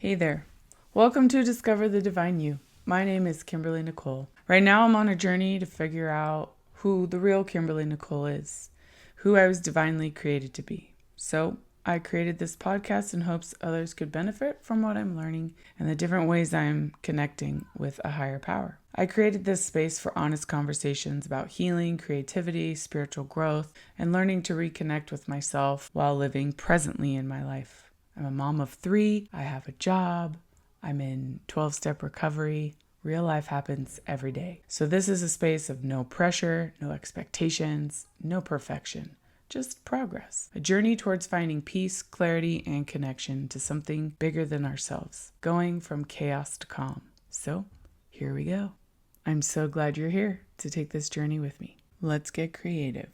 Hey there. Welcome to Discover the Divine You. My name is Kimberly Nicole. Right now I'm on a journey to figure out who the real Kimberly Nicole is, who I was divinely created to be. So I created this podcast in hopes others could benefit from what I'm learning and the different ways I'm connecting with a higher power. I created this space for honest conversations about healing, creativity, spiritual growth, and learning to reconnect with myself while living presently in my life. I'm a mom of 3. I have a job. I'm in 12-step recovery. Real life happens every day. So this is a space of no pressure, no expectations, no perfection, just progress. A journey towards finding peace, clarity, and connection to something bigger than ourselves, going from chaos to calm. So here we go. I'm so glad you're here to take this journey with me. Let's get creative.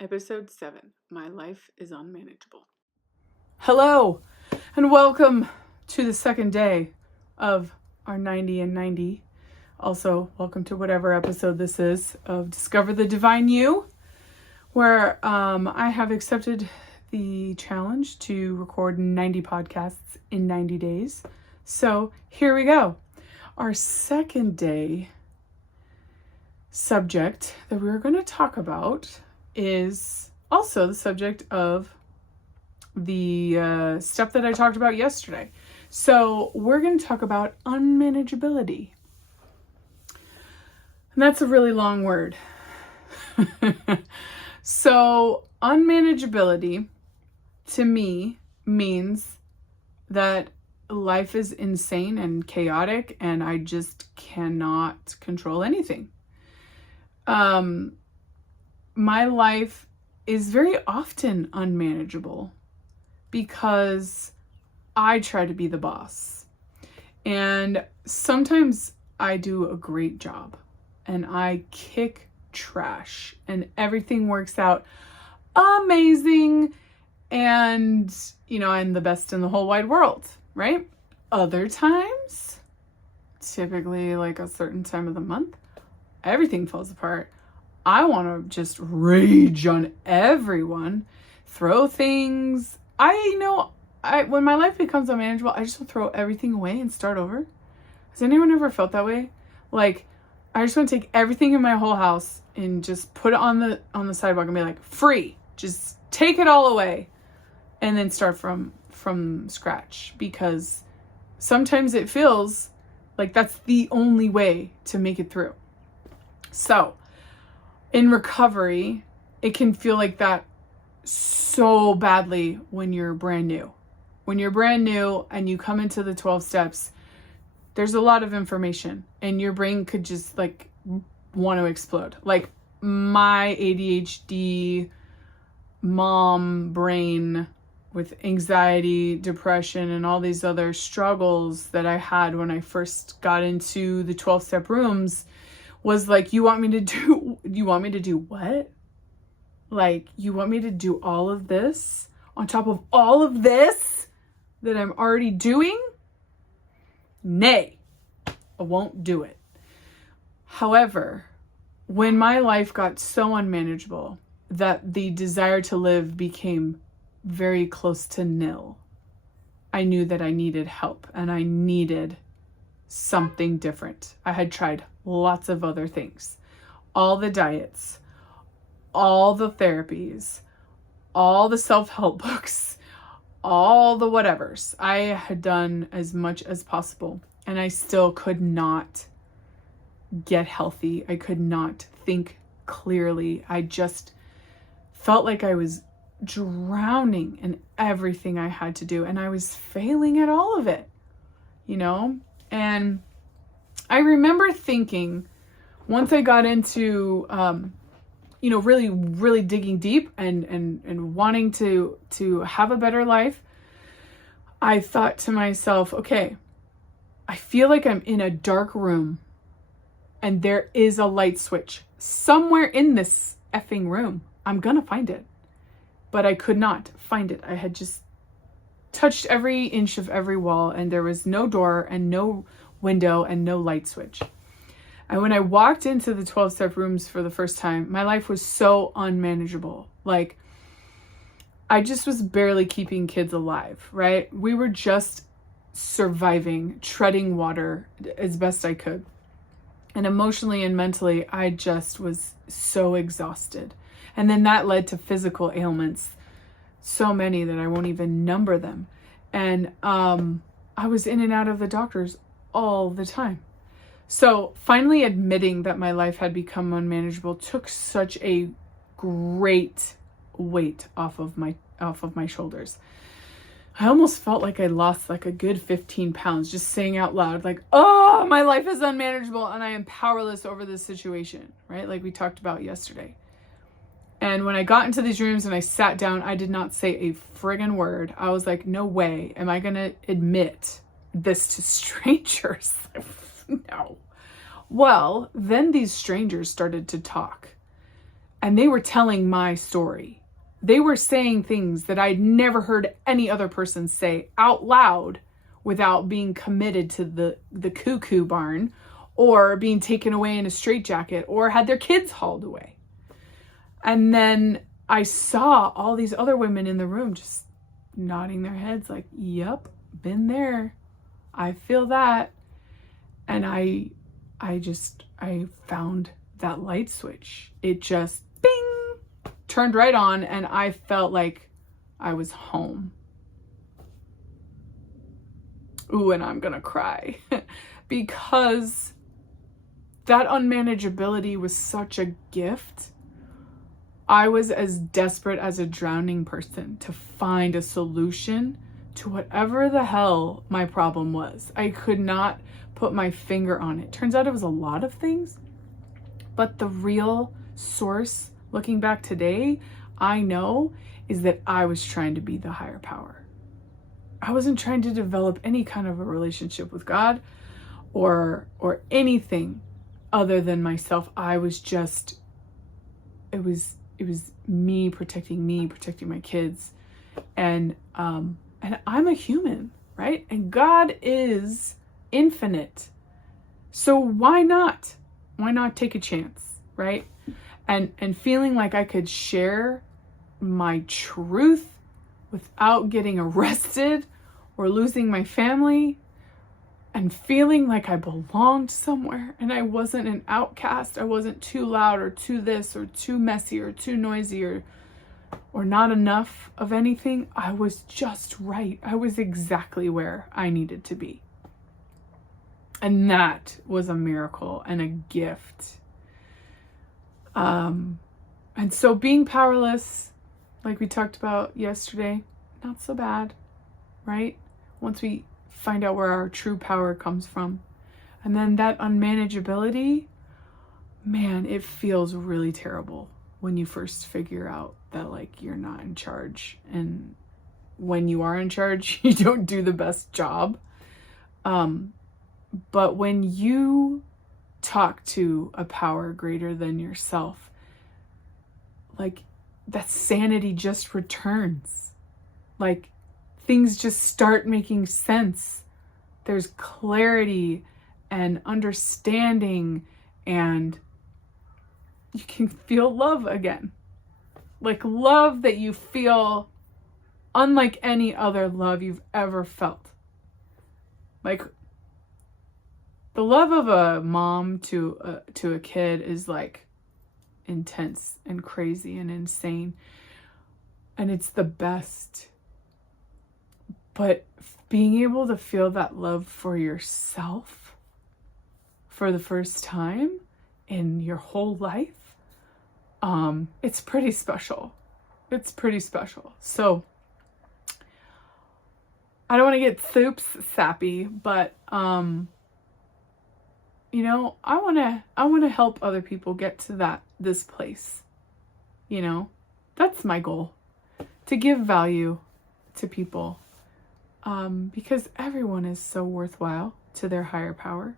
Episode 7, My Life is Unmanageable. Hello, and welcome to the second day of our 90 and 90. Also, welcome to whatever episode this is of Discover the Divine You, where I have accepted the challenge to record 90 podcasts in 90 days. So here we go. Our second day subject that we're going to talk about is also the subject of the step that I talked about yesterday. So we're going to talk about unmanageability. And that's a really long word. So unmanageability to me means that life is insane and chaotic and I just cannot control anything. My life is very often unmanageable because I try to be the boss. And sometimes I do a great job and I kick trash and everything works out amazing. And, I'm the best in the whole wide world, right? Other times, typically like a certain time of the month, everything falls apart. I want to just rage on everyone, throw things. When my life becomes unmanageable, I just want to throw everything away and start over. Has anyone ever felt that way? Like, I just want to take everything in my whole house and just put it on the sidewalk and be like, free. Just take it all away and then start from scratch, because sometimes it feels like that's the only way to make it through. So in recovery, it can feel like that so badly when you're brand new. When you're brand new and you come into the 12 steps, there's a lot of information and your brain could just want to explode. Like my ADHD mom brain with anxiety, depression, and all these other struggles that I had when I first got into the 12-step rooms was like, you want me to do what? Like, you want me to do all of this on top of all of this that I'm already doing? Nay, I won't do it. However, when my life got so unmanageable that the desire to live became very close to nil, I knew that I needed help and I needed something different. I had tried lots of other things, all the diets, all the therapies, all the self-help books, all the whatevers. I had done as much as possible and I still could not get healthy. I could not think clearly. I just felt like I was drowning in everything I had to do and I was failing at all of it, And I remember thinking, once I got into really, really digging deep and wanting to have a better life, I thought to myself, okay, I feel like I'm in a dark room and there is a light switch somewhere in this effing room. I'm gonna find it. But I could not find it. I had just touched every inch of every wall and there was no door and no window and no light switch. And when I walked into the 12-step rooms for the first time, my life was so unmanageable. Like, I just was barely keeping kids alive, right? We were just surviving, treading water as best I could. And emotionally and mentally, I just was so exhausted. And then that led to physical ailments, so many that I won't even number them. And I was in and out of the doctors all the time. So finally admitting that my life had become unmanageable took such a great weight off of my shoulders. I almost felt like I lost like a good 15 pounds just saying out loud, like, oh, my life is unmanageable and I am powerless over this situation, right? Like we talked about yesterday. And when I got into these rooms and I sat down, I did not say a friggin' word. I was like, no way am I going to admit this to strangers. No. Well, then these strangers started to talk and they were telling my story. They were saying things that I'd never heard any other person say out loud without being committed to the cuckoo barn or being taken away in a straitjacket or had their kids hauled away. And then I saw all these other women in the room just nodding their heads like, yep, been there. I feel that. And I found that light switch. It just bing, turned right on, and I felt like I was home. Ooh, and I'm gonna cry because that unmanageability was such a gift. I was as desperate as a drowning person to find a solution to whatever the hell my problem was. I could not put my finger on it. Turns out it was a lot of things, but the real source, looking back today, I know is that I was trying to be the higher power. I wasn't trying to develop any kind of a relationship with God or anything other than myself. I was just, it was me protecting my kids. And I'm a human, right? And God is infinite. So why not? Why not take a chance, right? And feeling like I could share my truth without getting arrested or losing my family, and feeling like I belonged somewhere and I wasn't an outcast. I wasn't too loud or too this or too messy or too noisy or not enough of anything. I was just right. I was exactly where I needed to be. And that was a miracle and a gift. And so being powerless, like we talked about yesterday, not so bad, right? Once we find out where our true power comes from. And then that unmanageability, man, it feels really terrible when you first figure out that like you're not in charge. And when you are in charge, you don't do the best job. But when you talk to a power greater than yourself, like that sanity just returns. Like things just start making sense. There's clarity and understanding, and you can feel love again. Like love that you feel unlike any other love you've ever felt. Like the love of a mom to a kid is like intense and crazy and insane. And it's the best. But being able to feel that love for yourself for the first time in your whole life, it's pretty special. It's pretty special. So I don't want to get soups sappy, but you know, I want to help other people get to this place. You know, that's my goal, to give value to people. Because everyone is so worthwhile to their higher power.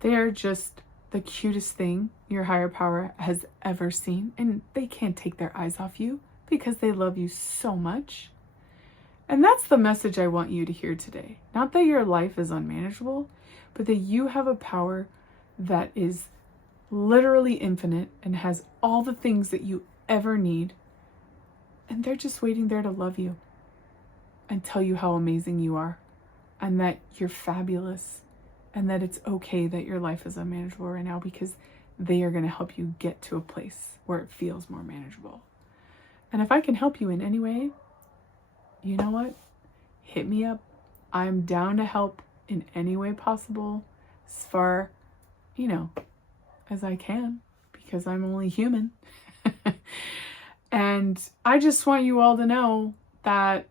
They are just the cutest thing your higher power has ever seen, and they can't take their eyes off you because they love you so much. And that's the message I want you to hear today. Not that your life is unmanageable, but that you have a power that is literally infinite and has all the things that you ever need. And they're just waiting there to love you and tell you how amazing you are and that you're fabulous and that it's okay that your life is unmanageable right now, because they are going to help you get to a place where it feels more manageable. And if I can help you in any way, you know what? Hit me up. I'm down to help in any way possible, as far, as I can, because I'm only human. And I just want you all to know that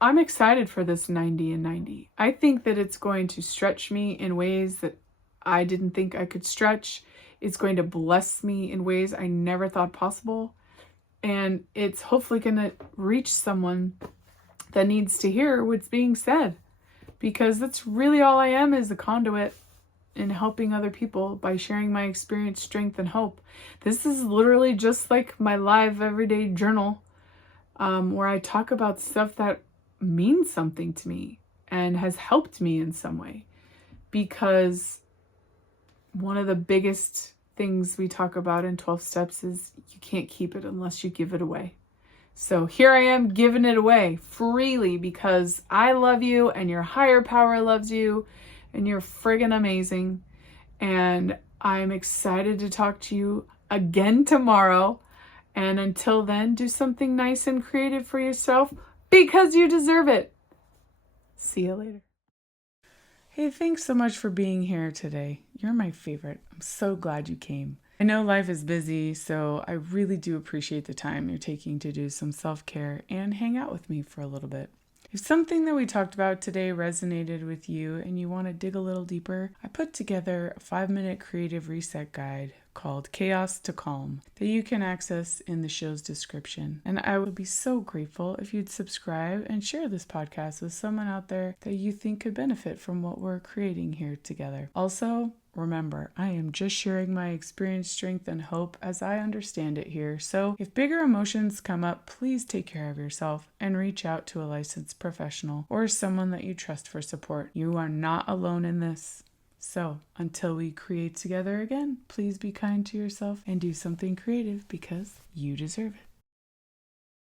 I'm excited for this 90 and 90. I think that it's going to stretch me in ways that I didn't think I could stretch. It's going to bless me in ways I never thought possible. And it's hopefully going to reach someone that needs to hear what's being said, because that's really all I am, is a conduit in helping other people by sharing my experience, strength, and hope. This is literally just like my live everyday journal, where I talk about stuff that means something to me and has helped me in some way. Because one of the biggest things we talk about in 12 steps is you can't keep it unless you give it away. So here I am giving it away freely, because I love you and your higher power loves you and you're friggin' amazing. And I'm excited to talk to you again tomorrow. And until then, do something nice and creative for yourself, because you deserve it. See you later. Hey, thanks so much for being here today. You're my favorite. I'm so glad you came. I know life is busy, so I really do appreciate the time you're taking to do some self-care and hang out with me for a little bit. If something that we talked about today resonated with you and you want to dig a little deeper, I put together a 5-minute creative reset guide called Chaos to Calm that you can access in the show's description. And I would be so grateful if you'd subscribe and share this podcast with someone out there that you think could benefit from what we're creating here together. Also, remember, I am just sharing my experience, strength, and hope as I understand it here. So if bigger emotions come up, please take care of yourself and reach out to a licensed professional or someone that you trust for support. You are not alone in this. So until we create together again, please be kind to yourself and do something creative, because you deserve it.